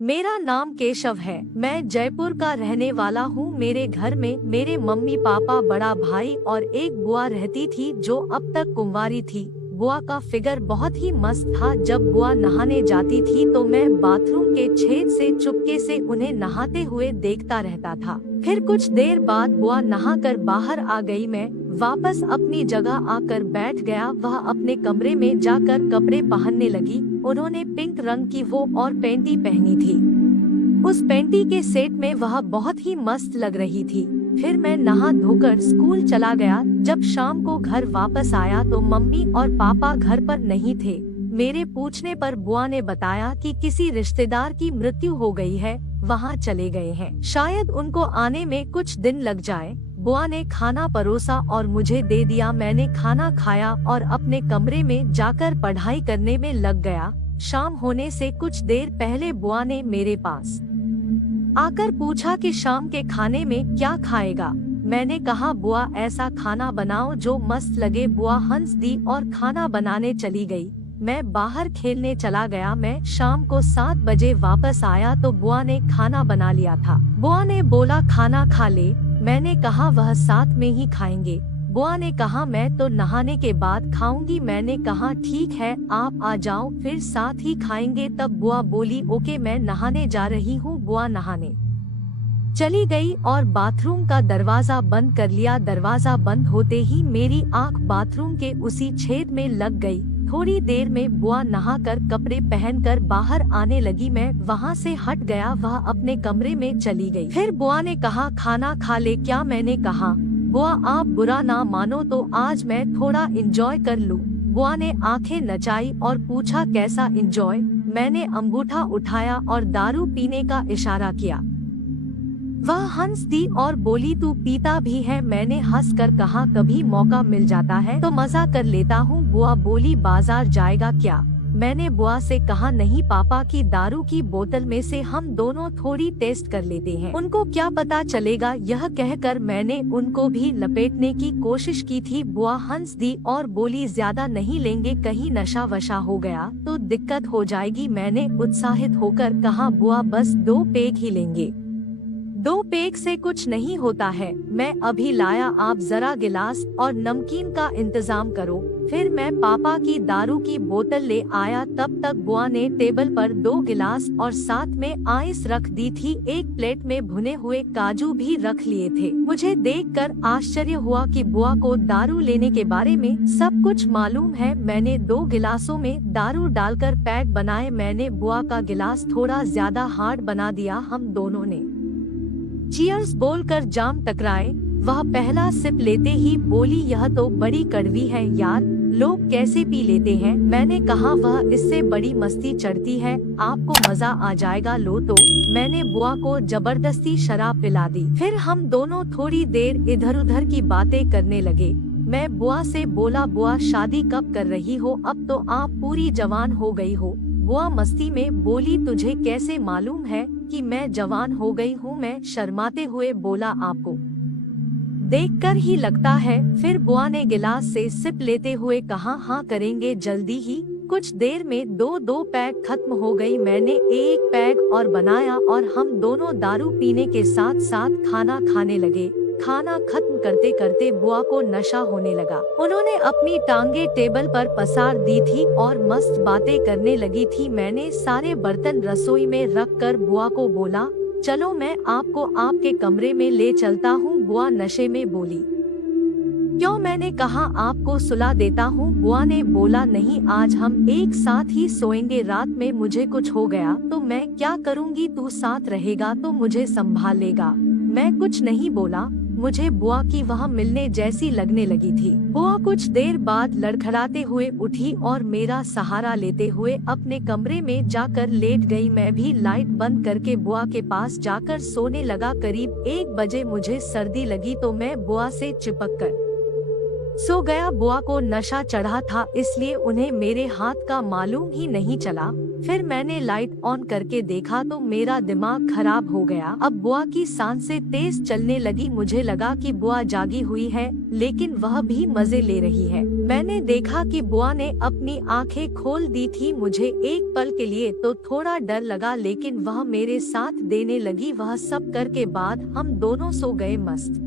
मेरा नाम केशव है। मैं जयपुर का रहने वाला हूँ। मेरे घर में मेरे मम्मी पापा, बड़ा भाई और एक बुआ रहती थी जो अब तक कुंवारी थी। बुआ का फिगर बहुत ही मस्त था। जब बुआ नहाने जाती थी तो मैं बाथरूम के छेद से चुपके से उन्हें नहाते हुए देखता रहता था। फिर कुछ देर बाद बुआ नहाकर बाहर आ गई। मैं वापस अपनी जगह आकर बैठ गया। वह अपने कमरे में जाकर कपड़े पहनने लगी। उन्होंने पिंक रंग की वो और पैंटी पहनी थी। उस पैंटी के सेट में वह बहुत ही मस्त लग रही थी। फिर मैं नहा धोकर स्कूल चला गया। जब शाम को घर वापस आया तो मम्मी और पापा घर पर नहीं थे। मेरे पूछने पर बुआ ने बताया कि किसी रिश्तेदार की मृत्यु हो गई है, वहाँ चले गए हैं, शायद उनको आने में कुछ दिन लग जाए। बुआ ने खाना परोसा और मुझे दे दिया। मैंने खाना खाया और अपने कमरे में जाकर पढ़ाई करने में लग गया। शाम होने से कुछ देर पहले बुआ ने मेरे पास आकर पूछा कि शाम के खाने में क्या खाएगा। मैंने कहा बुआ ऐसा खाना बनाओ जो मस्त लगे। बुआ हंस दी और खाना बनाने चली गई। मैं बाहर खेलने चला गया। मैं शाम को 7 बजे वापस आया तो बुआ ने खाना बना लिया था। बुआ ने बोला खाना खा ले। मैंने कहा वह साथ में ही खाएंगे। बुआ ने कहा मैं तो नहाने के बाद खाऊंगी। मैंने कहा ठीक है, आप आ जाओ फिर साथ ही खाएंगे। तब बुआ बोली ओके, मैं नहाने जा रही हूँ। बुआ नहाने चली गई और बाथरूम का दरवाजा बंद कर लिया। दरवाजा बंद होते ही मेरी आंख बाथरूम के उसी छेद में लग गई। थोड़ी देर में बुआ नहाकर कपड़े पहनकर बाहर आने लगी। मैं वहाँ से हट गया। वह अपने कमरे में चली गई। फिर बुआ ने कहा खाना खा ले क्या। मैंने कहा बुआ आप बुरा ना मानो तो आज मैं थोड़ा एंजॉय कर लूं। बुआ ने आंखें नचाई और पूछा कैसा एंजॉय। मैंने अंगूठा उठाया और दारू पीने का इशारा किया। वह हंस दी और बोली तू पीता भी है। मैंने हंसकर कहा कभी मौका मिल जाता है तो मजा कर लेता हूँ। बुआ बोली बाजार जाएगा क्या। मैंने बुआ से कहा नहीं, पापा की दारू की बोतल में से हम दोनों थोड़ी टेस्ट कर लेते हैं, उनको क्या पता चलेगा। यह कहकर मैंने उनको भी लपेटने की कोशिश की थी। बुआ हंस दी और बोली ज्यादा नहीं लेंगे, कहीं नशा वशा हो गया तो दिक्कत हो जाएगी। मैंने उत्साहित होकर कहा बुआ बस 2 पेग ही लेंगे, 2 पेग से कुछ नहीं होता है। मैं अभी लाया, आप जरा गिलास और नमकीन का इंतजाम करो। फिर मैं पापा की दारू की बोतल ले आया। तब तक बुआ ने टेबल पर 2 गिलास और साथ में आइस रख दी थी। एक प्लेट में भुने हुए काजू भी रख लिए थे। मुझे देखकर आश्चर्य हुआ कि बुआ को दारू लेने के बारे में सब कुछ मालूम है। मैंने 2 गिलासों में दारू डालकर पैक बनाए। मैंने बुआ का गिलास थोड़ा ज्यादा हार्ड बना दिया। हम दोनों ने चीयर्स बोलकर जाम टकराए। वह पहला सिप लेते ही बोली यह तो बड़ी कड़वी है यार, लोग कैसे पी लेते हैं। मैंने कहा वह इससे बड़ी मस्ती चढ़ती है, आपको मजा आ जाएगा, लो तो। मैंने बुआ को जबरदस्ती शराब पिला दी। फिर हम दोनों थोड़ी देर इधर उधर की बातें करने लगे। मैं बुआ से बोला बुआ शादी कब कर रही हो, अब तो आप पूरी जवान हो गई हो। बुआ मस्ती में बोली तुझे कैसे मालूम है कि मैं जवान हो गई हूँ। मैं शर्माते हुए बोला आपको देखकर ही लगता है। फिर बुआ ने गिलास से सिप लेते हुए कहा हाँ करेंगे जल्दी ही। कुछ देर में 2 पैक खत्म हो गई। मैंने एक पैक और बनाया और हम दोनों दारू पीने के साथ साथ खाना खाने लगे। खाना खत्म करते करते बुआ को नशा होने लगा। उन्होंने अपनी टांगे टेबल पर पसार दी थी और मस्त बातें करने लगी थी। मैंने सारे बर्तन रसोई में रखकर बुआ को बोला चलो मैं आपको आपके कमरे में ले चलता हूँ। बुआ नशे में बोली क्यों। मैंने कहा आपको सुला देता हूँ। बुआ ने बोला नहीं, आज हम एक साथ ही सोएंगे। रात में मुझे कुछ हो गया तो मैं क्या करूँगी, तू साथ रहेगा तो मुझे संभाल लेगा। मैं कुछ नहीं बोला। मुझे बुआ की वह मिलने जैसी लगने लगी थी। बुआ कुछ देर बाद लड़खड़ाते हुए उठी और मेरा सहारा लेते हुए अपने कमरे में जाकर लेट गई। मैं भी लाइट बंद करके बुआ के पास जाकर सोने लगा। करीब 1 बजे मुझे सर्दी लगी तो मैं बुआ से चिपक कर सो गया। बुआ को नशा चढ़ा था इसलिए उन्हें मेरे हाथ का मालूम ही नहीं चला। फिर मैंने लाइट ऑन करके देखा तो मेरा दिमाग खराब हो गया। अब बुआ की सांसें तेज चलने लगी। मुझे लगा कि बुआ जागी हुई है लेकिन वह भी मजे ले रही है। मैंने देखा कि बुआ ने अपनी आंखें खोल दी थी। मुझे एक पल के लिए तो थोड़ा डर लगा लेकिन वह मेरे साथ देने लगी। वह सब करके बाद हम दोनों सो गए मस्त।